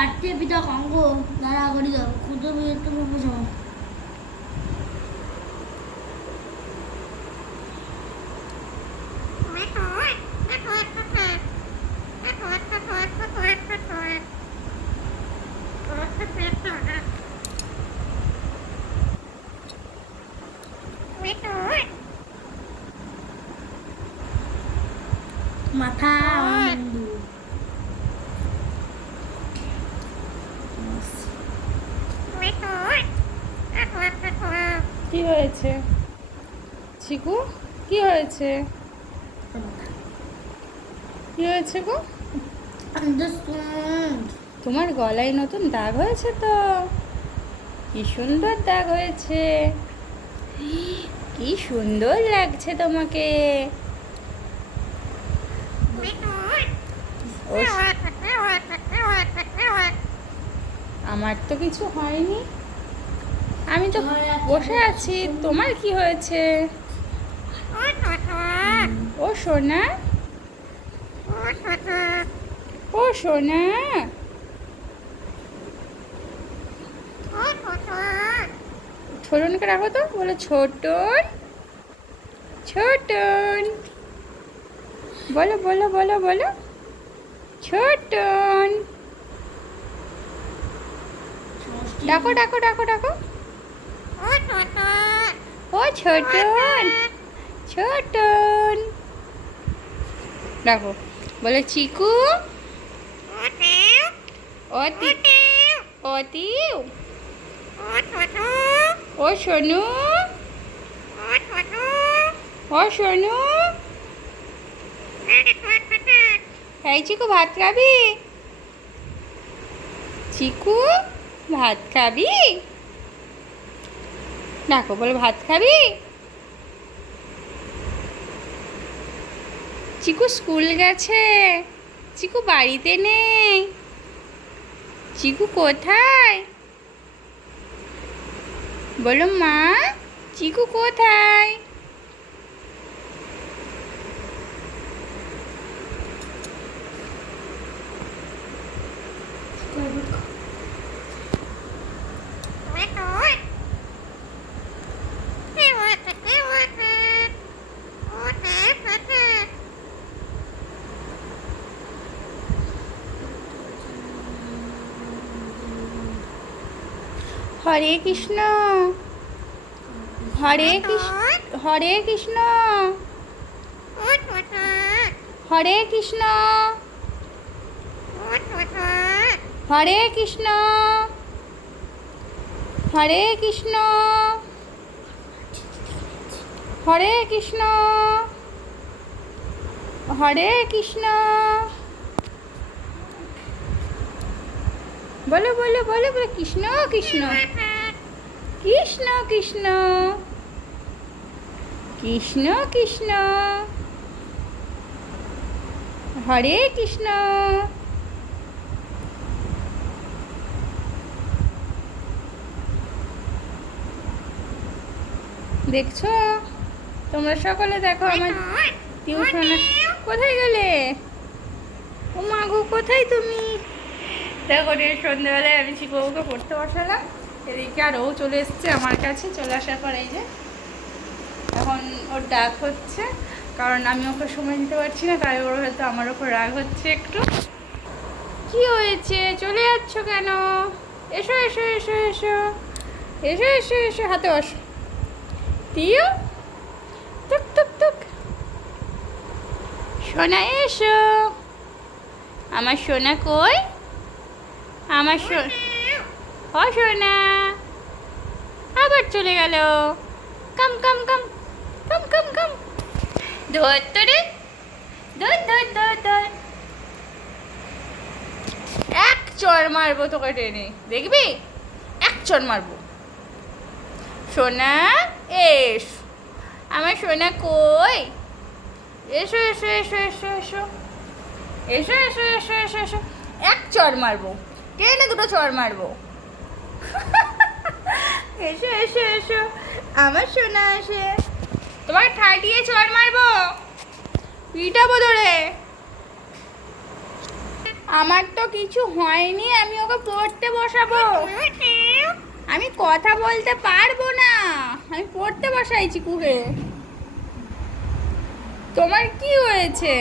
4टे পিঠা খাবো দাঁড়া করি দাও কত একটু বসো মাথা কি হয়েছে চিকু? কি হয়েছে? কি হয়েছে গো? তোমার গলায় নতুন দাগ হয়েছে তো? কি সুন্দর দাগ হয়েছে, কি সুন্দর লাগছে তোমাকে। আমার তো কিছু হয়নি, আমি তো বসে আছি। তোমার কি হয়েছে? ও সোনা, ও সোনা, ছোটনকে রাখো তো, বলো ছোটন, ছোটন, বলো বলো বলো বলো ছোটন, ডাকো ডাকো ডাকো ডাকো, ও ছোটন, ছোটন, ডাকো, বলো চিকু, অতি অতিউ, ও সোনু, ও সোনু, এই চিকু ভাত খাবি? চিকু ভাত খাবি? ডাকো, বলো ভাত খাবি? চিকু স্কুল গেছে, চিকু বাড়িতে নেই। চিকু কোথায়? বলো মা, চিকু কোথায়? হরে কৃষ্ণ, হরে কৃষ্ণ, হরে কৃষ্ণ, হরে কৃষ্ণ, হরে কৃষ্ণ, হরে কৃষ্ণ, হরে কৃষ্ণ, হরে কৃষ্ণ, বলো বলো বলো বলো কৃষ্ণ কৃষ্ণ, কৃষ্ণ কৃষ্ণ, কৃষ্ণ কৃষ্ণ, হরে কৃষ্ণ। দেখছো তোমরা সকলে, দেখো আমার টিউশনে। কোথায় গেলে? ও মা গো, কোথায় তুমি? দেখো সন্ধ্যেবেলায় আমি চিকুকে পড়তে বসালাম, এদিকে আর ও চলে এসছে আমার কাছে। চলে আসার পর এই যে এখন ওর ডাক হচ্ছে, কারণ আমি ওকে সময় দিতে পারছি না, তাই ওর হয়তো আমার ওপর রাগ হচ্ছে একটু। কি হয়েছে, চলে যাচ্ছ কেন? এসো এসো এসো এসো এসো এসো এসো, হাতে বসো। দিও, টুক টুক টুক, সোনা এসো। আমার সোনা কই? আমার ও সোনা আবার চলে গেল। কাম কাম কাম কাম কাম কাম, ধর তোরে, ধর ধর ধর ধর, এক চড় মারবো তোকে টেনে, দেখবি? এক চড় মারবো। সোনা এস, আমার সোনা কই? এসো এসো এসো এসো এসো এসো এসো এসো এসো এসো, এক চড় মারবো, টেনে দুটো চড় মারবো। এসো এসো এসো, আমার সোনা আসে। তোমার ঠাটিয়ে চড় মারবো, পিটাবো ধরে। আমার তো কিছু হয়নি, আমি ওকে পড়তে বসাবো। আমি কথা বলতে পারবো না, আমি পড়তে বসাই চিকুকে। তোমার কি হয়েছে?